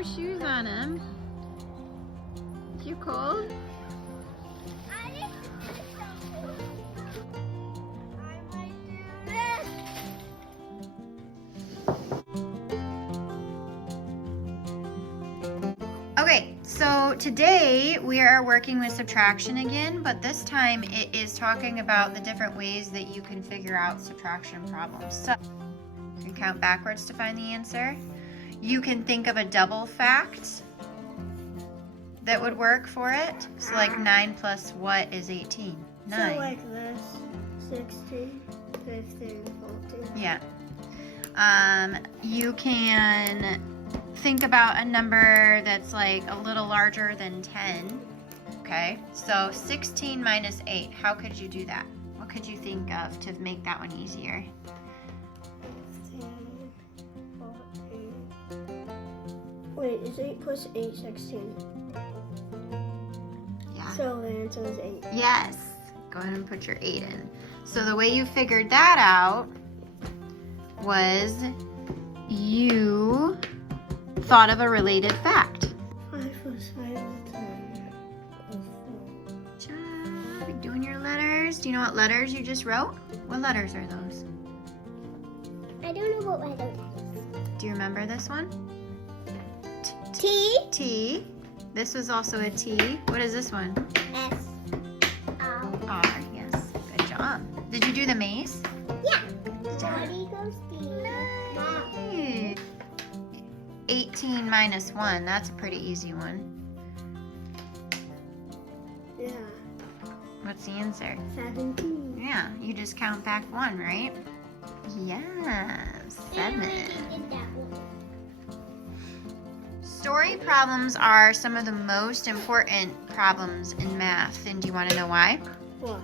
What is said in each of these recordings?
no shoes on him. You cold? Okay, so today we are working with subtraction again, but this time it is talking about the different ways that you can figure out subtraction problems. So you can count backwards to find the answer. You can think of a double fact that would work for it. So like 9 plus what is 18? 9. So like this, 16, 15, 14. Yeah. You can think about a number that's like a little larger than 10. Okay, so 16 minus 8, how could you do that? What could you think of to make that one easier? 15, 14. Wait, is 8 plus 8 16? Yeah. So the answer is 8. Yes. Go ahead and put your 8 in. So the way you figured that out was you thought of a related fact. 5 plus 5 is 10. Good job. You're doing your letters. Do you know what letters you just wrote? What letters are those? I don't know what letter. Do you remember this one? T. T. This was also a T. What is this one? S. R. R. Yes. Good job. Did you do the maze? Yeah. Good job. Nice. 18 minus 1. That's a pretty easy one. Yeah. What's the answer? 17. Yeah. You just count back 1, right? Yeah. 7. Story problems are some of the most important problems in math. And do you want to know why? What?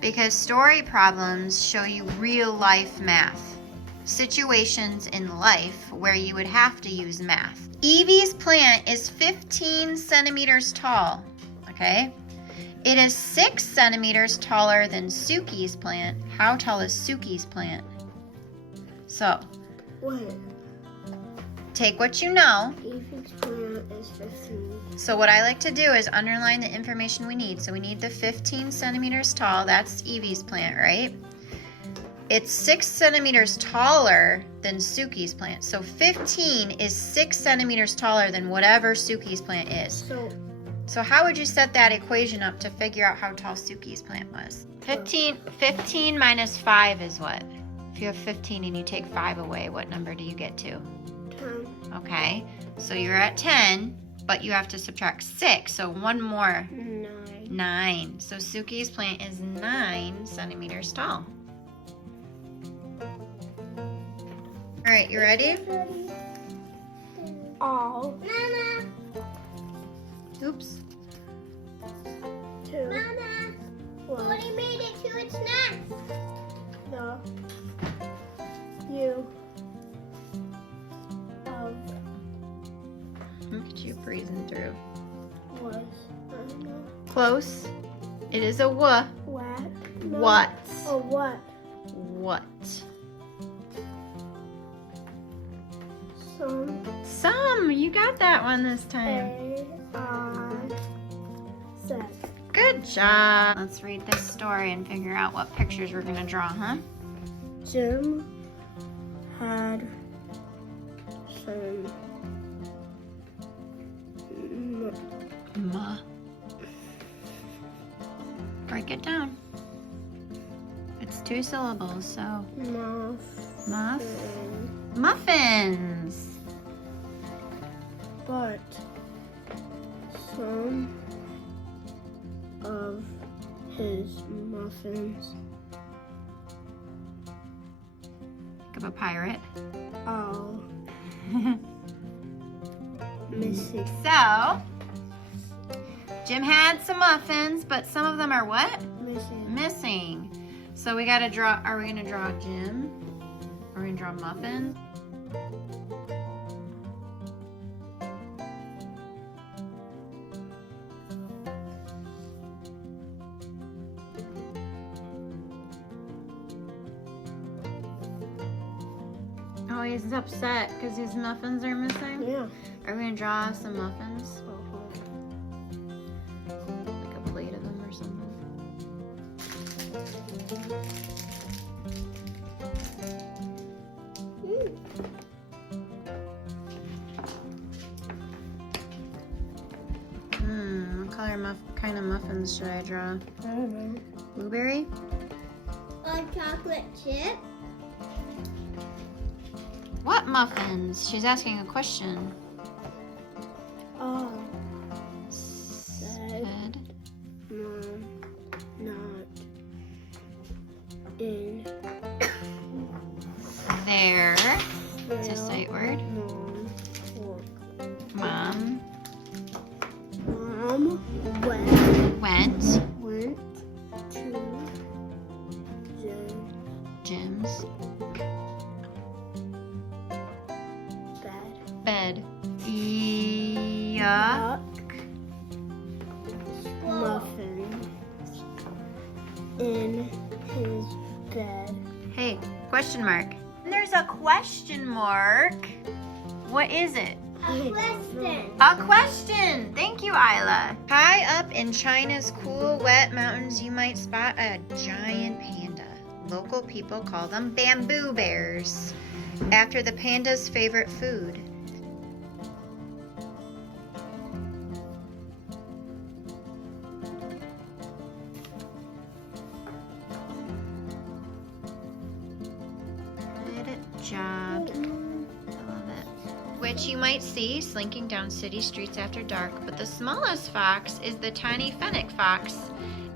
Because story problems show you real life math. Situations in life where you would have to use math. Evie's plant is 15 centimeters tall, okay? It is 6 centimeters taller than Suki's plant. How tall is Suki's plant? So, What? take what you know. Evie's plant is 15. So what I like to do is underline the information we need. So we need the 15 centimeters tall. That's Evie's plant, right? It's 6 centimeters taller than Suki's plant. So 15 is 6 centimeters taller than whatever Suki's plant is. So how would you set that equation up to figure out how tall Suki's plant was? 15 minus 5 is what? If you have 15 and you take 5 away, what number do you get to? 10. Okay, so you're at 10, but you have to subtract 6. So one more. 9. 9. So Suki's plant is 9 centimeters tall. All right, you ready? All. Mama. Oops. 2. Mama. What? Made it to its nest. The U of Look at you breezing through. was. I don't know. Close. It is a w. What? No. What? Oh, what? What? Some. You got that one this time. A-I-Z. Good job. Let's read this story and figure out what pictures we're gonna draw, huh? Jim had some Break it down. It's 2 syllables, so muffins. But some of his muffins Think of a pirate. are missing. So, Jim had some muffins, but some of them are what? Missing. So we gotta draw, are we gonna draw Jim? Are we gonna draw muffins? Oh, Oh, he's upset because his muffins are missing? Yeah. Are we gonna draw some muffins? Like a plate of them or something? What kind of muffins should I draw? I don't know. Blueberry? A chocolate chip. What muffins? She's asking a question. Oh. Said. Mom, not in. There. It's a sight word. Mom. Mom Went went to Jim's bed. Yuck. Muffins in his bed. Hey, question mark. There's a question mark. What is it? A question. A question! Thank you, Isla. High up in China's cool, wet mountains, you might spot a giant panda. Local people call them bamboo bears, after the panda's favorite food. Good job. Which you might see slinking down city streets after dark, but the smallest fox is the tiny fennec fox.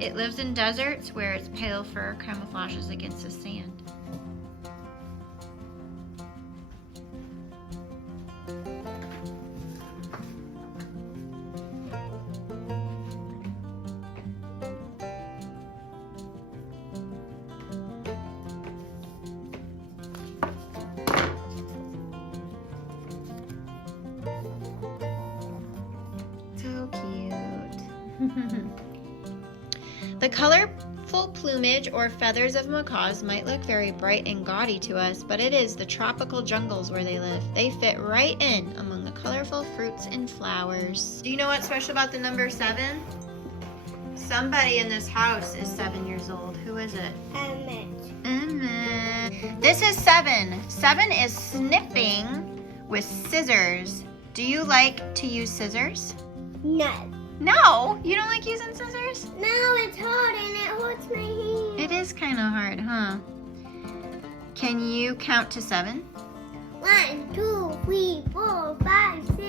It lives in deserts where its pale fur camouflages against the sand. So cute. The colorful plumage or feathers of macaws might look very bright and gaudy to us, but it is the tropical jungles where they live. They fit right in among the colorful fruits and flowers. Do you know what's special about the number 7? Somebody in this house is 7 years old. Who is it? Emmett. Emmett. This is 7. 7 is snipping with scissors. Do you like to use scissors? No. No, you don't like using scissors? No, it's hard and it hurts my hand. It is kind of hard, huh? Can you count to 7? 1, 2, 3, 4, 5, 6,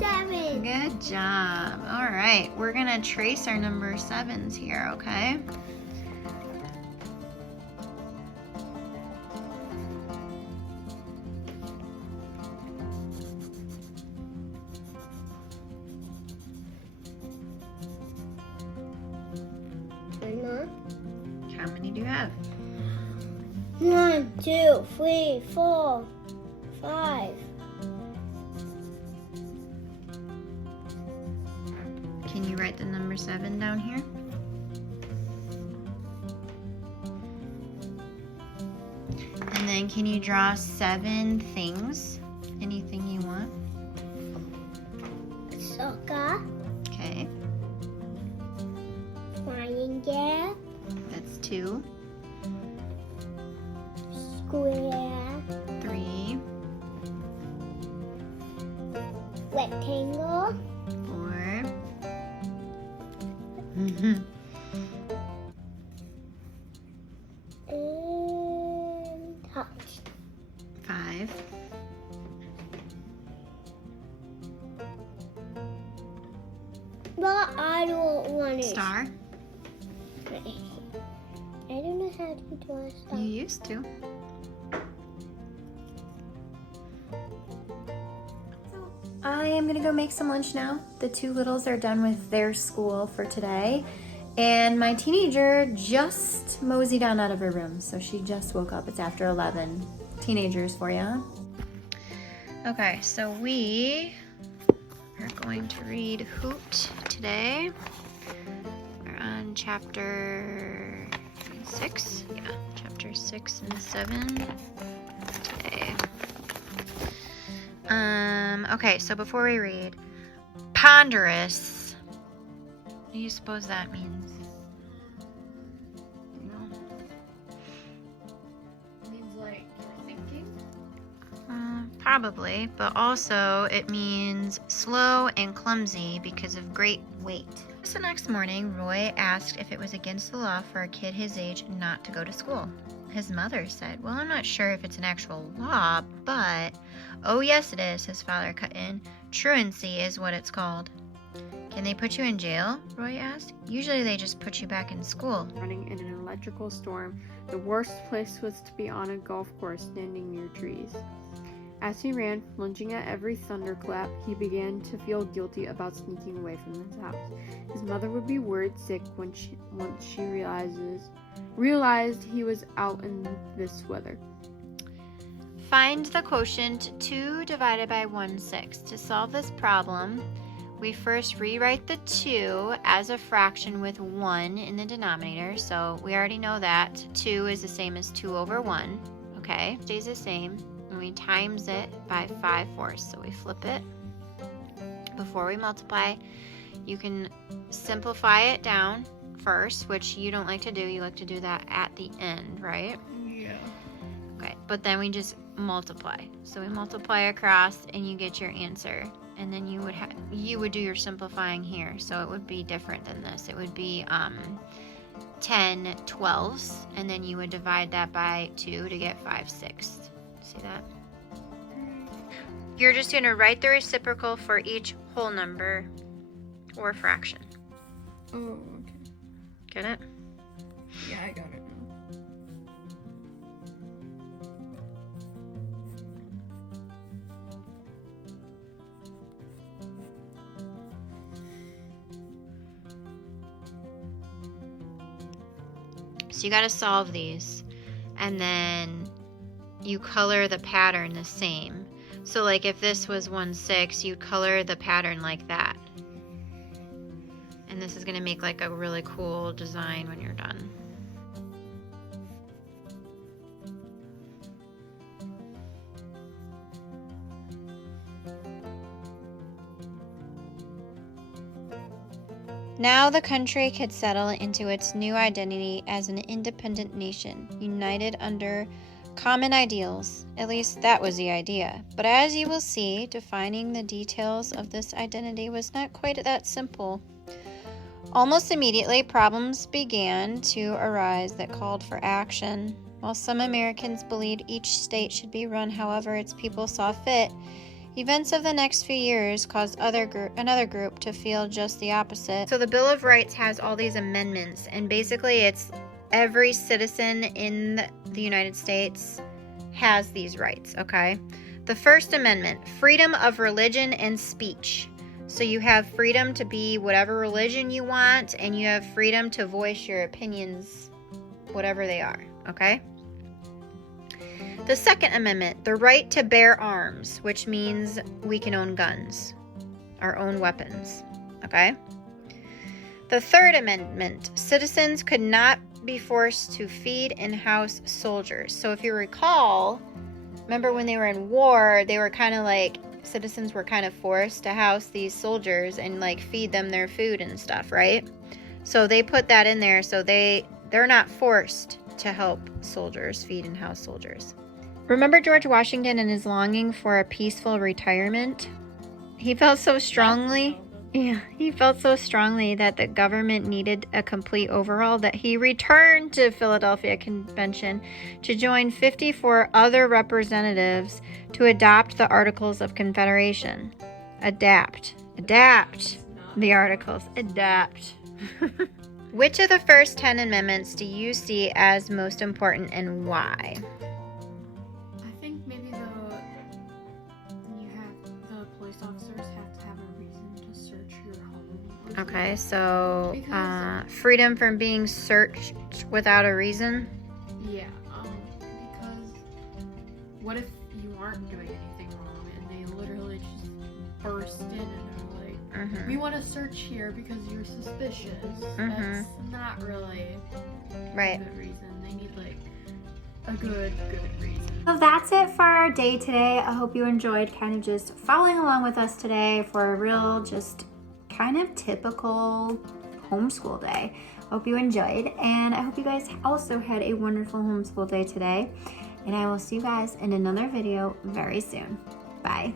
7. Good job. All right, we're gonna trace our number 7s here, okay? How many do you have? 1, 2, 3, 4, 5. Can you write the number 7 down here? And then can you draw 7 things? Anything you want? Soccer. Okay, Triangle. that's 2, Square. 3, Rectangle. 4. And heart. 5. But I don't want it. Star. I don't know how to draw a star. You used to. I am gonna go make some lunch now. The 2 littles are done with their school for today. And my teenager just moseyed on out of her room. So she just woke up. It's after 11. Teenagers for you. Okay, so we are going to read Hoot today. We're on chapter 6. Yeah, chapter 6 and 7 today. Okay, so before we read, ponderous. What do you suppose that means? Means like you're thinking. Probably, but also it means slow and clumsy because of great weight. So the next morning, Roy asked if it was against the law for a kid his age not to go to school. His mother said, well, I'm not sure if it's an actual law, but... Oh, yes, it is, his father cut in. Truancy is what it's called. Can they put you in jail? Roy asked. Usually they just put you back in school. Running in an electrical storm, the worst place was to be on a golf course standing near trees. As he ran, lunging at every thunderclap, he began to feel guilty about sneaking away from his house. His mother would be worried sick once she realized he was out in this weather. Find the quotient 2 divided by 1/6. To solve this problem, we first rewrite the 2 as a fraction with 1 in the denominator. So we already know that 2 is the same as 2 over 1. Okay, stays the same. And we times it by 5/4. So we flip it. Before we multiply, you can simplify it down first, which you don't like to do. You like to do that at the end, right? Yeah. Okay, but then we just multiply. So we multiply across and you get your answer. And then you would do your simplifying here. So it would be different than this. It would be 10 twelfths, and then you would divide that by 2 to get 5/6. See that? You're just going to write the reciprocal for each whole number or fraction. Oh, okay. Get it? Yeah, I got it now. So you got to solve these, and then you color the pattern the same. So like if this was 1/6, you'd color the pattern like that. And this is going to make like a really cool design when you're done. Now the country could settle into its new identity as an independent nation, united under common ideals. At least that was the idea. But as you will see, defining the details of this identity was not quite that simple. Almost immediately, problems began to arise that called for action. While some Americans believed each state should be run however its people saw fit, events of the next few years caused another group to feel just the opposite. So the Bill of Rights has all these amendments, and basically it's every citizen in the United States has these rights, okay? The First Amendment, freedom of religion and speech. So you have freedom to be whatever religion you want, and you have freedom to voice your opinions, whatever they are, okay? The Second Amendment, the right to bear arms, which means we can own guns, our own weapons, okay? The Third Amendment, citizens could not be forced to feed and house soldiers. So if you recall, remember when they were in war, they were kind of like, citizens were kind of forced to house these soldiers and like feed them their food and stuff, right? So they put that in there so they're not forced to help soldiers, feed and house soldiers. Remember George Washington and his longing for a peaceful retirement? He felt so strongly that the government needed a complete overhaul that he returned to Philadelphia Convention to join 54 other representatives to adopt the Articles of Confederation. Adapt the Articles. Adapt. Which of the first 10 amendments do you see as most important and why? I think maybe the police officers have to have a reason to search your home. Okay, so freedom from being searched without a reason. Yeah, because what if you aren't doing anything wrong and they literally just burst in and are like, we want to search here because you're suspicious. That's not really Right. a good reason. They need like a a good reason. So that's it for our day today. I hope you enjoyed kind of just following along with us today for a real, just kind of typical homeschool day. Hope you enjoyed, and I hope you guys also had a wonderful homeschool day today. And I will see you guys in another video very soon. Bye.